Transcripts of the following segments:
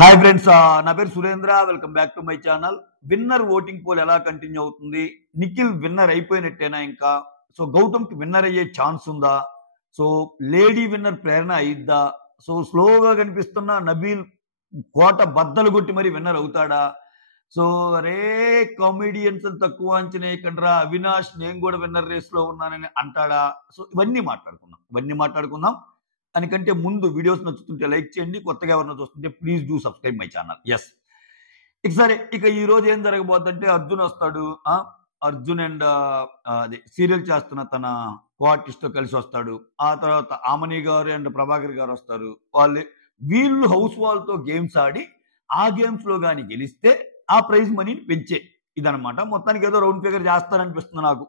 Hi friends, నా పేరు Surendra. Welcome back to my channel. Winner voting poll ఎలా continue అవుతుంది? నిఖిల్ విన్నర్ అయిపోయినట్టేనా ఇంకా? సో గౌతమ్కి విన్నర్ అయ్యే ఛాన్స్ ఉందా? సో లేడీ విన్నర్ ప్రేరణ అయిద్దా? సో స్లోగా కనిపిస్తున్న నబీల్ కోట బద్దలు కొట్టి మరి విన్నర్ అవుతాడా? సో రే కామెడియన్స్ తక్కువ అంచనా వేయకండ్రా, అవినాష్ నేను కూడా విన్నర్ రేస్ లో ఉన్నానని అంటాడా? సో ఇవన్నీ మాట్లాడుకుందాం. దానికంటే ముందు వీడియోస్ నచ్చుతుంటే లైక్ చేయండి, కొత్తగా ఎవరైనా చూస్తుంటే please do subscribe my channel. Yes, ఇక ఈ రోజు ఏం జరగబోతుందంటే అర్జున్ వస్తాడు. అర్జున్ అండ్ అదే సీరియల్ చేస్తున్న తన కో ఆర్టిస్ట్ తో కలిసి వస్తాడు. ఆ తర్వాత ఆమని గారు అండ్ ప్రభాకర్ గారు వస్తారు. వీళ్ళు హౌస్ వాళ్ళతో గేమ్స్ ఆడి ఆ గేమ్స్ లో కానీ గెలిస్తే ఆ ప్రైజ్ మనీని పెంచే ఇదనమాట. మొత్తానికి ఏదో రౌండ్ ఫిగర్ చేస్తారనిపిస్తుంది నాకు.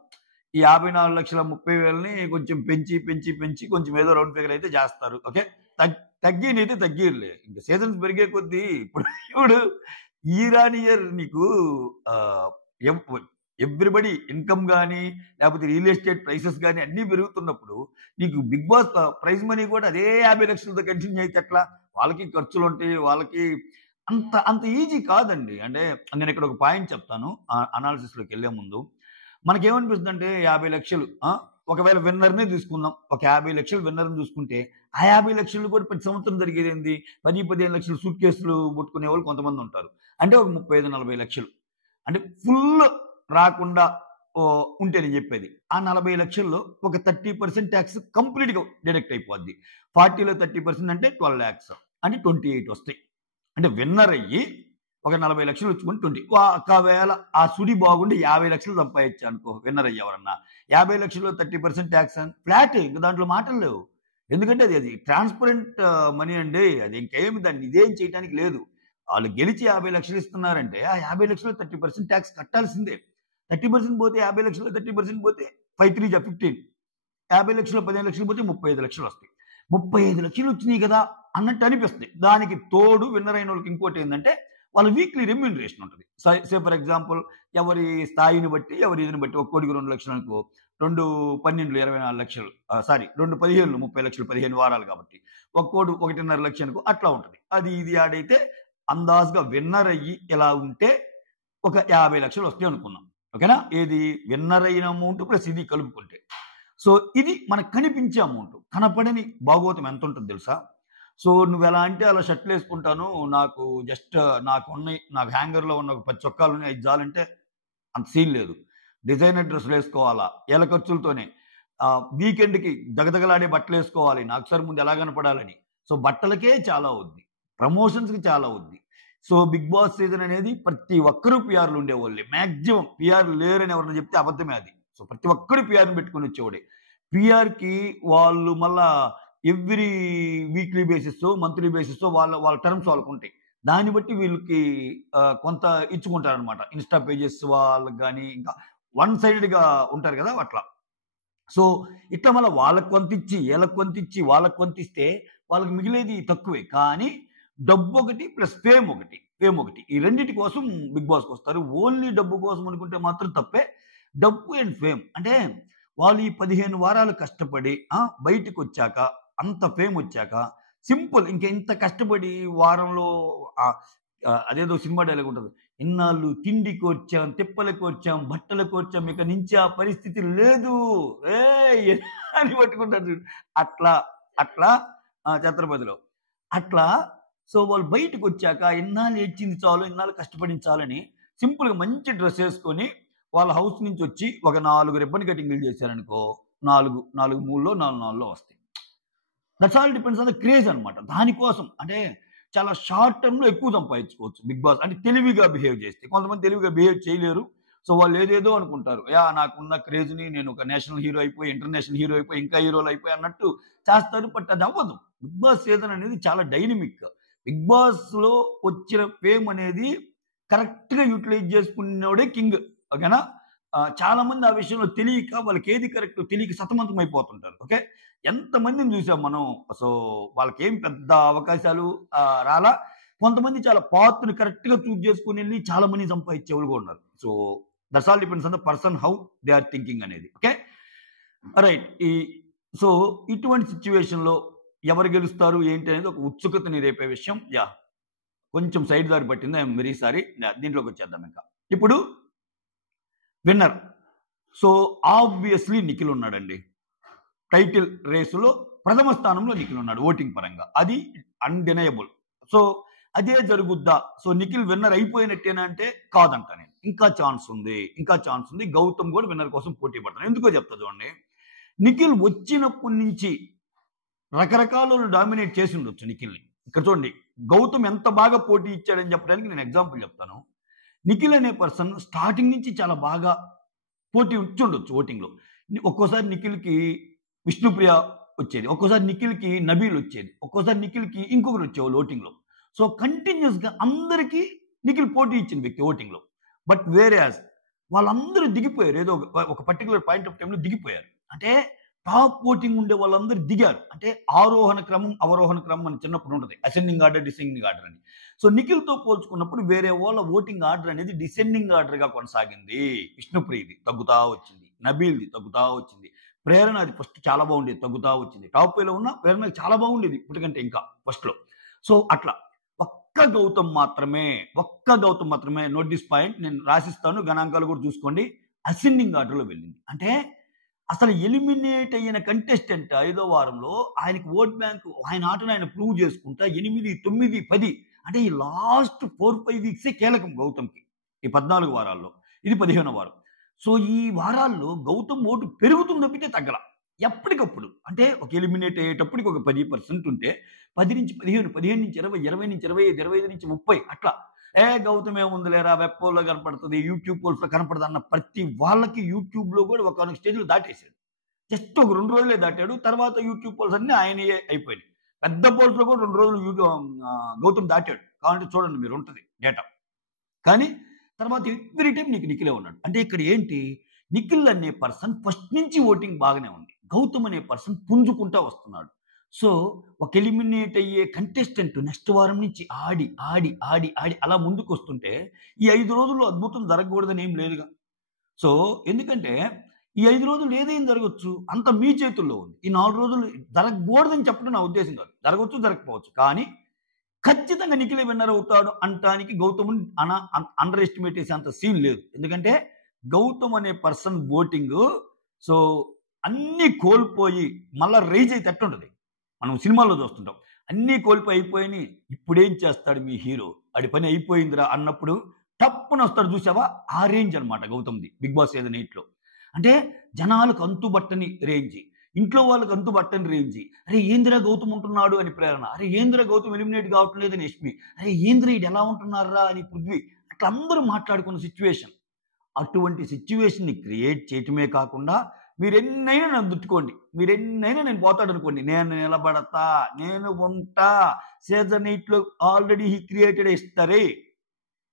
ఈ 54,30,000ని కొంచెం పెంచి కొంచెం ఏదో రౌండ్ ఫిగర్ అయితే చేస్తారు. ఓకే, తగ్గినైతే తగ్గిర్లే, ఇంకా సీజన్స్ పెరిగే కొద్దీ ఇప్పుడు ఈరాన్ ఇయర్ నీకు ఎవ్రీబడి ఇన్కమ్ కానీ లేకపోతే రియల్ ఎస్టేట్ ప్రైసెస్ కానీ అన్నీ పెరుగుతున్నప్పుడు నీకు బిగ్ బాస్ ప్రైజ్ మనీ కూడా అదే 50 లక్షలతో కంటిన్యూ అయితే ఎట్లా? వాళ్ళకి ఖర్చులు ఉంటాయి, వాళ్ళకి అంత అంత ఈజీ కాదండి. అంటే నేను ఇక్కడ ఒక పాయింట్ చెప్తాను అనాలిసిస్లోకి వెళ్లే ముందు. మనకేమనిపిస్తుంది అంటే 50 లక్షలు, ఒకవేళ విన్నర్నే తీసుకుందాం, ఒక 50 లక్షలు విన్నర్ని చూసుకుంటే ఆ 50 లక్షలు కూడా ప్రతి సంవత్సరం జరిగేది ఏంది? 10-15 లక్షలు సూట్ కేసులు పట్టుకునే వాళ్ళు కొంతమంది ఉంటారు. అంటే ఒక 35-40 లక్షలు, అంటే ఫుల్ రాకుండా ఉంటే నేను చెప్పేది ఆ 40 లక్షల్లో ఒక 30% ట్యాక్స్ కంప్లీట్గా డిడక్ట్ అయిపోద్ది. 40లో 30% అంటే 12 lakhs, అంటే 28 వస్తాయి. అంటే విన్నర్ అయ్యి ఒక 40 లక్షలు వచ్చుకుని 20, ఒకవేళ ఆ సుడి బాగుండి 50 లక్షలు సంపాదించా అనుకో విన్నర్ అయ్యేవరన్నా, 50 లక్షల్లో 30% ట్యాక్స్ అని ఫ్లాట్, ఇంకా దాంట్లో మాటలు లేవు. ఎందుకంటే అది ట్రాన్స్పరెంట్ మనీ అండి. అది ఇంకేమి దాన్ని ఇదేం చేయడానికి లేదు. వాళ్ళు గెలిచి 50 లక్షలు ఇస్తున్నారంటే ఆ 50 లక్షలు 30% ట్యాక్స్ కట్టాల్సిందే. 30% పోతే 50 లక్షలు 30% పోతే 5 3 15, 50 లక్షలు 15 లక్షలు పోతే 35 లక్షలు వస్తాయి. 35 లక్షలు వచ్చినాయి కదా అన్నట్టు అనిపిస్తుంది. దానికి తోడు విన్నర్ అయిన వాళ్ళకి ఇంకోటి ఏంటంటే వాళ్ళ వీక్లీ రెమ్యూనరేషన్ ఉంటుంది. సే ఫర్ ఎగ్జాంపుల్ ఎవరి స్థాయిని బట్టి ఎవరి ఇదిని బట్టి ఒక్కోడికి 2 లక్షలు అనుకో, 2 12 24 లక్షలు, సారీ 2 15 30 లక్షలు 15 వారాలు కాబట్టి ఒక్కోడు 1.5 లక్షలు అనుకో, అట్లా ఉంటుంది. అది ఇది ఆడైతే అందాజుగా విన్నర్ అయ్యి ఇలా ఉంటే ఒక 50 లక్షలు వస్తాయి అనుకున్నాం. ఓకేనా? ఏది విన్నర్ అయిన అమౌంట్ ప్లస్ ఇది కలుపుకుంటే. సో ఇది మనకు కనిపించే అమౌంట్. కనపడని భాగోతం ఎంత ఉంటుంది తెలుసా? సో నువ్వు ఎలా అంటే అలా షర్ట్లు వేసుకుంటాను, నాకు జస్ట్ నాకు హ్యాంగర్లో ఉన్న ఒక 10 చొక్కాలు ఉన్నాయి, 5 చాలంటే అంత సీన్ లేదు. డిజైనర్ డ్రెస్సులు వేసుకోవాలా ఏళ్ళ ఖర్చులతోనే, వీకెండ్కి దగదగలాడే బట్టలు వేసుకోవాలి, నాకు సార్ ముందు ఎలా కనపడాలని. సో బట్టలకే చాలా అవుద్ది, ప్రమోషన్స్కి చాలా అవుద్ది. సో బిగ్ బాస్ సీజన్ అనేది ప్రతి ఒక్కరూ పిఆర్లు ఉండేవాళ్ళే. మ్యాక్సిమం పిఆర్ లేరని ఎవరైనా చెప్తే అబద్ధమే అది. సో ప్రతి ఒక్కరు పిఆర్ని పెట్టుకుని వచ్చేవాడే. పిఆర్కి వాళ్ళు మళ్ళా every weekly basis monthly basis వాళ్ళ టర్మ్స్ వాళ్ళకు ఉంటాయి. దాన్ని బట్టి వీళ్ళకి కొంత ఇచ్చుకుంటారనమాట. ఇన్స్టా పేజెస్ వాళ్ళకి కానీ ఇంకా వన్ సైడెడ్గా ఉంటారు కదా అట్లా. సో ఇట్లా మళ్ళీ వాళ్ళకి కొంత ఇచ్చి వీళ్ళకి కొంత ఇచ్చి వాళ్ళకి కొంత ఇస్తే వాళ్ళకి మిగిలేది తక్కువే. కానీ డబ్బు ఒకటి ప్లస్ ఫేమ్ ఒకటి ఈ రెండింటి కోసం బిగ్ బాస్కి వస్తారు. ఓన్లీ డబ్బు కోసం అనుకుంటే మాత్రం తప్పే. డబ్బు అండ్ ఫేమ్ అంటే వాళ్ళు ఈ 15 వారాలు కష్టపడి బయటకు వచ్చాక అంత ఫేమ్ వచ్చాక సింపుల్ ఇంకా ఇంత కష్టపడి వారంలో అదేదో సినిమా డైలాగ్ ఉంటుంది, ఇన్నాళ్ళు తిండి కోర్చాం, తిప్పలు కోర్చాం, బట్టలు కోర్చాం, ఇక నుంచి ఆ పరిస్థితి లేదు అని పట్టుకుంటారు. అట్లా ఛత్రపతిలో అట్లా. సో వాళ్ళు బయటకు వచ్చాక ఇన్నాళ్ళు ఏడ్చింది చాలు, ఇన్నాళ్ళు కష్టపడించాలని సింపుల్గా మంచి డ్రెస్ వేసుకొని వాళ్ళ హౌస్ నుంచి వచ్చి ఒక 4 రిబ్బన్ కటింగ్లు చేశారనుకో, 4 మూడులో 4 వస్తాయి. That's all depends on the craze అనమాట. దానికోసం అంటే చాలా షార్ట్ టర్మ్లో ఎక్కువ సంపాదించుకోవచ్చు బిగ్ బాస్ అంటే తెలివిగా బిహేవ్ చేస్తే. కొంతమంది తెలివిగా బిహేవ్ చేయలేరు. సో వాళ్ళు ఏదేదో అనుకుంటారు, నాకున్న క్రేజ్ని నేను ఒక నేషనల్ హీరో అయిపోయి, ఇంటర్నేషనల్ హీరో అయిపోయి, ఇంకా హీరోలు అయిపోయి అన్నట్టు చేస్తారు. బట్ అది అవ్వదు. బిగ్ బాస్ సీజన్ అనేది చాలా డైనమిక్. బిగ్ బాస్లో వచ్చిన ఫేమ్ అనేది కరెక్ట్గా యూటిలైజ్ చేసుకున్నోడే కింగ్. ఓకేనా? చాలా మంది ఆ విషయంలో తెలియక వాళ్ళకి ఏది కరెక్ట్ తెలియక సతమతం అయిపోతుంటారు. ఓకే, ఎంతమందిని చూసాం మనం. సో వాళ్ళకి ఏం పెద్ద అవకాశాలు రాలా. కొంతమంది చాలా పాత్రని కరెక్ట్గా చూజ్ చేసుకుని వెళ్ళి చాలా మంది సంపాదించే వాళ్ళు కూడా ఉన్నారు. So that's all depends on the person how they are thinking అనేది. Okay, right. సో ఇటువంటి సిచ్యువేషన్లో ఎవరు గెలుస్తారు ఏంటి అనేది ఒక ఉత్సుకతని రేపే విషయం. కొంచెం సైడ్ దారి పట్టింది, ఐఎమ్ వెరీ సారీ. దీంట్లోకి వచ్చేద్దాం ఇంకా. ఇప్పుడు విన్నర్. సో ఆబ్వియస్లీ నిఖిల్ ఉన్నాడండి. టైటిల్ రేసులో ప్రథమ స్థానంలో నిఖిల్ ఉన్నాడు ఓటింగ్ పరంగా, అది అన్డినయబుల్. సో అదే జరుగుద్దా? సో నిఖిల్ విన్నర్ అయిపోయినట్టేనా అంటే కాదంట నేను. ఇంకా ఛాన్స్ ఉంది. గౌతమ్ కూడా విన్నర్ కోసం పోటీ పడతాను. ఎందుకో చెప్తా చూడండి. నిఖిల్ వచ్చినప్పటి నుంచి రకరకాల డామినేట్ చేసి ఉండొచ్చు నిఖిల్ని. ఇక్కడ చూడండి, గౌతమ్ ఎంత బాగా పోటీ ఇచ్చాడని చెప్పడానికి నేను ఎగ్జాంపుల్ చెప్తాను. నిఖిల్ అనే పర్సన్ స్టార్టింగ్ నుంచి చాలా బాగా పోటీ ఇచ్చి ఉండొచ్చు ఓటింగ్లో. ఒక్కోసారి నిఖిల్కి విష్ణుప్రియ వచ్చేది, ఒక్కోసారి నిఖిల్కి నబీల్ వచ్చేది, ఒక్కోసారి నిఖిల్కి ఇంకొకరు వచ్చేవాళ్ళు ఓటింగ్లో. సో కంటిన్యూస్గా అందరికీ నిఖిల్ పోటీ ఇచ్చిన వ్యక్తి ఓటింగ్లో. బట్ వేరే వాళ్ళందరూ దిగిపోయారు, ఏదో ఒక పర్టికులర్ పాయింట్ ఆఫ్ టైంలో దిగిపోయారు. అంటే టాప్ ఓటింగ్ ఉండే వాళ్ళందరూ దిగారు. అంటే ఆరోహణ క్రమం అవరోహణ క్రమం అని చిన్నప్పుడు ఉంటుంది, అసెండింగ్ ఆర్డర్ డిసెండింగ్ ఆర్డర్ అని. సో నిఖిల్తో పోల్చుకున్నప్పుడు వేరే వాళ్ళ ఓటింగ్ ఆర్డర్ అనేది డిసెండింగ్ ఆర్డర్గా కొనసాగింది. విష్ణుప్రియది తగ్గుతా వచ్చింది, నబీల్ది తగ్గుతా వచ్చింది, ప్రేరణ అది ఫస్ట్ చాలా బాగుండేది తగ్గుతా వచ్చింది. టాప్ వేలో ఉన్న ప్రేరణ చాలా బాగుండేది ఇప్పటికంటే ఇంకా ఫస్ట్లో. సో అట్లా ఒక్క గౌతమ్ మాత్రమే నోట్ దిస్ పాయింట్, నేను రాసిస్తాను, గణాంకాలు కూడా చూసుకోండి, అసెండింగ్ ఆర్డర్లో వెళ్ళింది. అంటే అసలు ఎలిమినేట్ అయిన కంటెస్టెంట్ 5వ వారంలో ఆయనకి ఓట్ బ్యాంక్, ఆయన ఆటను ఆయన ప్రూవ్ చేసుకుంటా 8, 9, 10 అంటే ఈ లాస్ట్ 4-5 వీక్సే కీలకం గౌతమ్కి. ఈ 14 వారాల్లో ఇది 15వ వారం. సో ఈ వారాల్లో గౌతమ్ ఓటు పెరుగుతుంది తప్పితే తగ్గల. ఎప్పటికప్పుడు అంటే ఒక ఎలిమినేట్ అయ్యేటప్పటికి ఒక 10% ఉంటే 10 నుంచి 15, 15 నుంచి 20, 20 నుంచి 25, 25 నుంచి 30 అట్లా. గౌతమ్ ఏముందిలేరా, వెబ్ పోల్లో కనపడుతుంది, యూట్యూబ్ పోల్స్లో కనపడుతుంది అన్న ప్రతి వాళ్ళకి యూట్యూబ్లో కూడా ఒక స్టేజ్లో దాటేశాడు. జస్ట్ ఒక 2 రోజులే దాటాడు. తర్వాత యూట్యూబ్ పోల్స్ అన్నీ ఆయనయే అయిపోయినాయి. పెద్ద పోల్స్లో కూడా 2 రోజులు గౌతమ్ దాటాడు. కావాలంటే చూడండి, మీరు ఉంటుంది డేటా. కానీ తర్వాత ఎవ్రీ టైం నిఖిలే ఉన్నాడు. అంటే ఇక్కడ ఏంటి, నిఖిల్ అనే పర్సన్ ఫస్ట్ నుంచి ఓటింగ్ బాగానే ఉంది, గౌతమ్ అనే పర్సన్ పుంజుకుంటా వస్తున్నాడు. సో ఒక ఎలిమినేట్ అయ్యే కంటెస్టెంట్ నెక్స్ట్ వారం నుంచి ఆడి ఆడి ఆడి ఆడి అలా ముందుకు వస్తుంటే ఈ 5 రోజుల్లో అద్భుతం జరగకూడదని ఏం లేదుగా. సో ఎందుకంటే ఈ 5 రోజులు ఏదైనా జరగచ్చు, అంత మీ చేతుల్లో ఉంది. ఈ 4 రోజులు జరగకూడదని చెప్పడం నా ఉద్దేశం కాదు, జరగవచ్చు జరగకపోవచ్చు, కానీ ఖచ్చితంగా నిఖిలే విన్నర్ అవుతాడు అంటానికి గౌతమ్ అండర్ ఎస్టిమేట్ చేసే అంత సీన్ లేదు. ఎందుకంటే గౌతమ్ అనే పర్సన్ ఓటింగ్ సో అన్నీ కోల్పోయి మళ్ళా రైజ్ అయితే ఎట్టుంటుంది, మనం సినిమాల్లో చూస్తుంటాం, అన్నీ కోల్పోయి అయిపోయి ఇప్పుడేం చేస్తాడు మీ హీరో, ఆడి పని అయిపోయిందిరా అన్నప్పుడు తప్పున వస్తాడు చూసావా, ఆ రేంజ్ అనమాట గౌతమ్ది బిగ్ బాస్ సీజన్ 8లో. అంటే జనాలకు అంతుబట్టని రేంజ్, ఇంట్లో వాళ్ళకి అంతుబట్టని రేంజ్. అరే ఏంద్రా గౌతమ్ ఉంటున్నాడు అని ప్రేరణ, అరే ఏంద్రా గౌతమ్ ఎలిమినేట్ కావట్లేదని యష్మి, అరే ఏంద్రా ఇది ఎలా ఉంటున్నారా అని పృథ్వీ, అట్లా అందరూ మాట్లాడుకున్న సిచ్యువేషన్. అటువంటి సిచ్యువేషన్ని క్రియేట్ చేయటమే కాకుండా మీరెన్నైనా నన్ను దుట్టుకోండి, మీరెన్నైనా నేను పోతాడు అనుకోండి, నేను నిలబడతా, నేను ఉంటా. సీజన్ 8లో ఆల్రెడీ హీ క్రియేటెడ్ హిస్టరీ.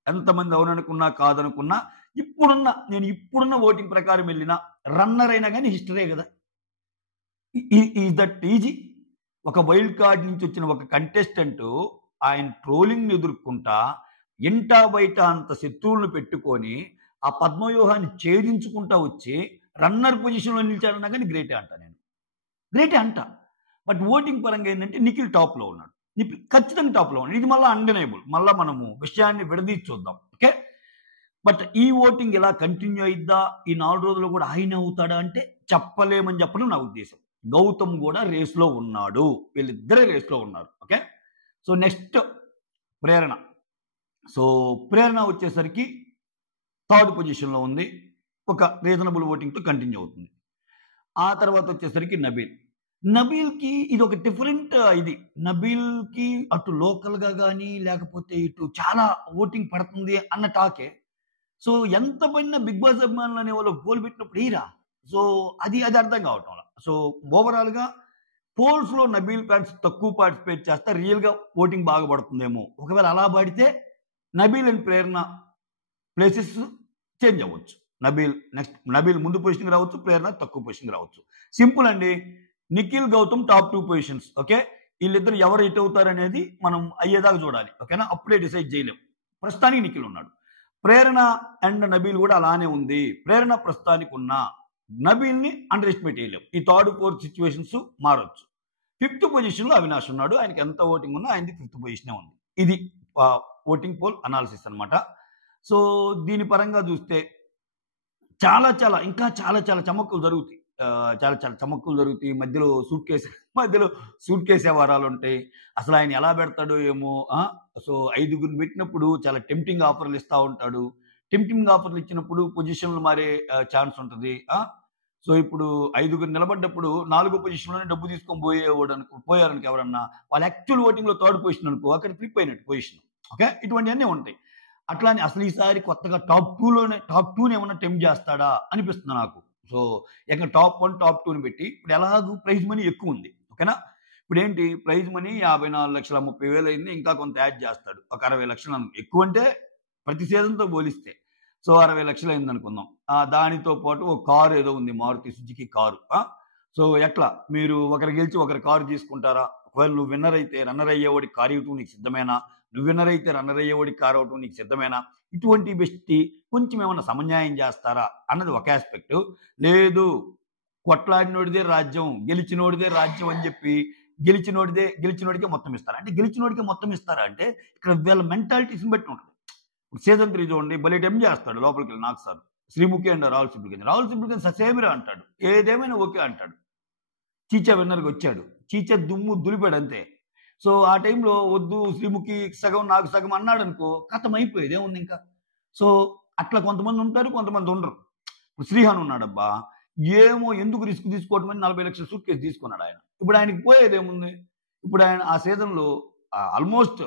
ఎంతమంది అవుననుకున్నా కాదనుకున్నా నేను ఇప్పుడున్న ఓటింగ్ ప్రకారం వెళ్ళినా రన్నర్ అయినా కానీ హిస్టరీ కదా. Is that easy. ఒక వైల్డ్ కార్డ్ నుంచి వచ్చిన ఒక కంటెస్టెంట్ ఆయన ట్రోలింగ్ని ఎదుర్కొంటా ఇంటా బయట అంత శత్రువులను పెట్టుకొని ఆ పద్మవ్యూహాన్ని ఛేదించుకుంటా వచ్చి రన్నర్ పొజిషన్లో నిలిచాడన్నా కానీ గ్రేటే అంట, నేను గ్రేటే అంట. బట్ ఓటింగ్ పరంగా ఏంటంటే నిఖిల్ టాప్లో ఉన్నాడు, ఖచ్చితంగా టాప్లో ఉన్నాడు. ఇది మళ్ళీ అన్డెనైబుల్, మళ్ళీ మనము విషయాన్ని విడదీసి చూద్దాం, ఓకే. బట్ ఈ ఓటింగ్ ఎలా కంటిన్యూ అయిద్దా, ఈ 4 రోజులు కూడా ఆయన అవుతాడా అంటే చెప్పలేమని చెప్పడం నా ఉద్దేశం. గౌతమ్ కూడా రేస్లో ఉన్నాడు, వీళ్ళిద్దరే రేస్లో ఉన్నారు, ఓకే. సో నెక్స్ట్ ప్రేరణ. సో ప్రేరణ వచ్చేసరికి 3rd పొజిషన్లో ఉంది, ఒక రీజనబుల్ ఓటింగ్తో కంటిన్యూ అవుతుంది. ఆ తర్వాత వచ్చేసరికి నబీల్కి ఇది ఒక డిఫరెంట్ ఇది. నబీల్కి అటు లోకల్గా కానీ లేకపోతే ఇటు చాలా ఓటింగ్ పడుతుంది అన్న టాకే. సో ఎంత పడినా బిగ్ బాస్ అభిమానులు అనే వాళ్ళు పోల్ పెట్టినప్పుడు ఈరా, సో అది అర్థం కావటం వల్ల. సో ఓవరాల్గా పోల్స్లో నబీల్ ఫ్యాన్స్ తక్కువ పార్టిసిపేట్ చేస్తే రియల్గా ఓటింగ్ బాగా పడుతుందేమో. ఒకవేళ అలా పడితే Nabeel and Prerana places change అవ్వచ్చు. నబీల్ ముందు పొజిషన్కి రావచ్చు, ప్రేరణ తక్కువ పొజిషన్కి రావచ్చు. సింపుల్ అండి. Nikhil Gautam top 2 positions, okay. వీళ్ళిద్దరు ఎవరు ఎట్ అవుతారనేది మనం అయ్యేదాకా చూడాలి, ఓకేనా. అప్పుడే డిసైడ్ చేయలేం. ప్రస్తుతానికి నిఖిల్ ఉన్నాడు. ప్రేరణ అండ్ నబీల్ కూడా అలానే ఉంది. ప్రేరణ ప్రస్తుతానికి ఉన్న నబీల్ని అండర్ ఎస్టిమేట్ చేయలేం. ఈ 3rd, 4th సిచ్యువేషన్స్ మారొచ్చు. 5th పొజిషన్లో అవినాష్ ఉన్నాడు. ఆయనకి ఎంత ఓటింగ్ ఉన్నా ఆయనది 5th పొజిషనే ఉంది. ఇది ఓటింగ్ పోల్ అనాలిసిస్ అనమాట. సో దీని పరంగా చూస్తే చాలా చాలా ఇంకా చాలా చాలా చమక్కులు జరుగుతాయి. చాలా చాలా చమక్కులు జరుగుతాయి. మధ్యలో సూట్ కేస్ వ్యవహారాలుంటాయి. అసలాయన ఎలా పెడతాడో ఏమో! సో 5గురిని పెట్టినప్పుడు చాలా టెంప్టింగ్ ఆఫర్‌లు ఇస్తా ఉంటాడు. టెంప్టింగ్ ఆఫర్‌లు ఇచ్చినప్పుడు పొజిషన్‌లు మారే ఛాన్స్ ఉంటది. సో ఇప్పుడు 5గురు నిలబడ్డప్పుడు 4గో పొజిషన్‌లోనే డబ్బు తీసుకొని పోయారనుకో ఎవరన్నా, వాళ్ళు యాక్చువల్ ఓటింగ్‌లో థర్డ్ పొజిషన్ అనుకో, అక్కడ ఫ్లిప్ అయినట్టు పొజిషన్. ఓకే. ఇటువంటియన్నీ ఉంటాయి. అట్లానే అసలు ఈసారి కొత్తగా టాప్ 2ని ఏమన్నా టెంప్ట్ చేస్తాడా అనిపిస్తుంది నాకు. సో ఇక టాప్ 1, టాప్ 2ని పెట్టి ఇప్పుడు ఎలాగూ ప్రైజ్ మనీ ఎక్కువుంది. ఓకేనా? ఇప్పుడేంటి ప్రైజ్ మనీ 54,30,000 అయింది. ఇంకా కొంత యాడ్ చేస్తాడు. ఒక 60,00,000 ఎక్కువంటే ప్రతి సీజన్‌తో పోలిస్తే. సో 60,00,000 అయిందనుకుందాం. దానితో పాటు ఒక కారు ఏదో ఉంది. Maruti Suzuki car. సో ఎట్లా? మీరు ఒకరు గెలిచి ఒకరు కారు తీసుకుంటారా? ఒకవేళ నువ్వు విన్నర్ అయితే రన్నర్ అయ్యేవాడికి కారు ఇవ్వటం నీకు సిద్ధమేనా? నువ్వు విన్నర్ అయితే రన్నర్ అయ్యేవాడికి కారు అవ్వటం నీకు సిద్ధమేనా? ఇటువంటి బెట్టి కొంచెం ఏమన్నా సమన్యాయం చేస్తారా? అన్నది ఒక యాస్పెక్టు. లేదు కొట్లాడినోడిదే రాజ్యం, గెలిచినోడిదే రాజ్యం అని చెప్పి గెలిచినోడికే మొత్తం ఇస్తారా? అంటే గెలిచినోడికే మొత్తం ఇస్తారా అంటే ఇక్కడ వీళ్ళ మెంటాలిటీస్‌ని బట్టి ఉంటది. ఇప్పుడు సీజన్ 3 చూడండి భలే టెంప్ట్ చేస్తాడు లోపలికెళ్ళి నాకు సార్. శ్రీముఖి అండ్ రాహుల్ సిప్లిగంజ్. రాహుల్ సిప్లిగంజ్ ససేమిరా అంటాడు. ఏదేమైనా ఓకే అంటాడు. చీచా విన్నర్‌గా వచ్చాడు. చీచా దుమ్ము దులిపాడు అంతే. సో ఆ టైంలో వద్దు శ్రీముఖి సగం నాకు సగం అన్నాడనుకో ఖతం అయిపోయేది ఏముంది ఇంకా. సో అట్లా కొంతమంది ఉంటారు, కొంతమంది ఉండరు. ఇప్పుడు శ్రీహాన్ ఉన్నాడబ్బా! ఏమో ఎందుకు రిస్క్ తీసుకోవటం అని 40,00,000 సూట్ కేస్ తీసుకున్నాడు ఆయన. ఇప్పుడు ఆయనకి పోయేదేముంది? ఇప్పుడు ఆయన ఆ సీజన్‌లో ఆల్మోస్ట్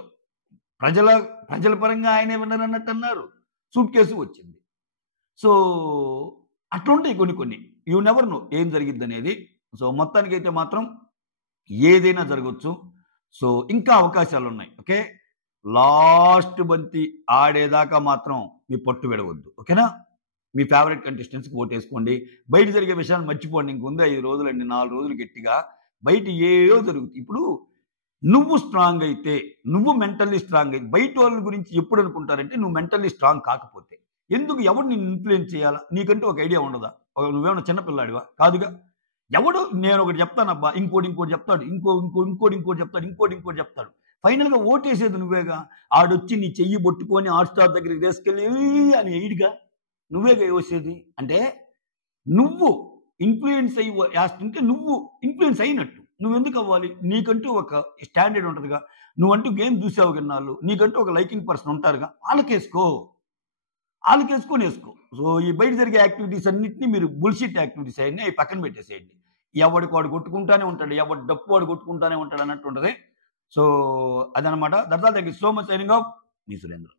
ప్రజల పరంగా ఆయనే విన్నర్ అన్నట్టు అన్నారు. సూట్ కేసు వచ్చింది. సో అట్లుంటాయి కొన్ని కొన్ని. యూ నెవర్ నో ఏం జరిగిద్దనేది. సో మొత్తానికైతే మాత్రం ఏదైనా జరగొచ్చు. సో ఇంకా అవకాశాలున్నాయి. ఓకే. లాస్ట్ బంతి ఆడేదాకా మాత్రం మీ పట్టు విడవద్దు. ఓకేనా? మీ ఫేవరెట్ కంటెస్టెంట్స్‌కి ఓటేసుకోండి. బయట జరిగే విషయాన్ని మర్చిపోండి. ఇంకుంది 5 రోజులండి, 4 రోజులు గట్టిగా. బయట ఏయో జరుగుతాయి. ఇప్పుడు నువ్వు స్ట్రాంగ్ అయితే, నువ్వు మెంటల్లీ స్ట్రాంగ్ అయితే బయటోళ్ళ గురించి ఎప్పుడు అనుకుంటారంటే నువ్వు మెంటల్లీ స్ట్రాంగ్ కాకపోతే. ఎందుకు ఎవడు నిన్ను ఇన్‌ఫ్లుయెన్స్ చేయాలా? నీకంటూ ఒక ఐడియా ఉండదా? నువ్వేమన్నా చిన్న పిల్లాడివా? కాదుగా. ఎవడు నేనొకటి చెప్తానబ్బా! ఇంకోటి చెప్తాడు. ఇంకోటి చెప్తాడు. ఫైనల్‌గా ఓటేసేది నువ్వేగా. ఆడొచ్చి నీ చెయ్యి పట్టుకొని హాట్‌స్టార్ దగ్గరికి తీసుకెళ్ళి అని ఎయడుగా. నువ్వేగా ఏసేది. అంటే నువ్వు ఇన్‌ఫ్లుయెన్స్ అయ్యి ఏస్తుంటే నువ్వు ఇన్‌ఫ్లుయెన్స్ అయినట్టు. నువ్వెందుకు అవ్వాలి? నీకంటూ ఒక స్టాండర్డ్ ఉంటదిగా. నువ్వంటూ గేమ్ చూసావు ఇన్నాళ్ళు. నీకంటూ ఒక లైకింగ్ పర్సన్ ఉంటారుగా. ఆళ్ళకేసుకొని ఏసుకో. సో ఈ బయట జరిగే యాక్టివిటీస్ అన్నిటిని మీరు బుల్‌షిట్ యాక్టివిటీస్ అయన్నీ అయి పక్కన పెట్టేసేయండి. ఎవడికి వాడు కొట్టుకుంటానే ఉంటాడు. ఎవడి డప్పు వాడు కొట్టుకుంటానే ఉంటాడు అన్నట్టు ఉంటది. సో అదనమాట. That's all. Thank you so much. Signing off. Me Surendra.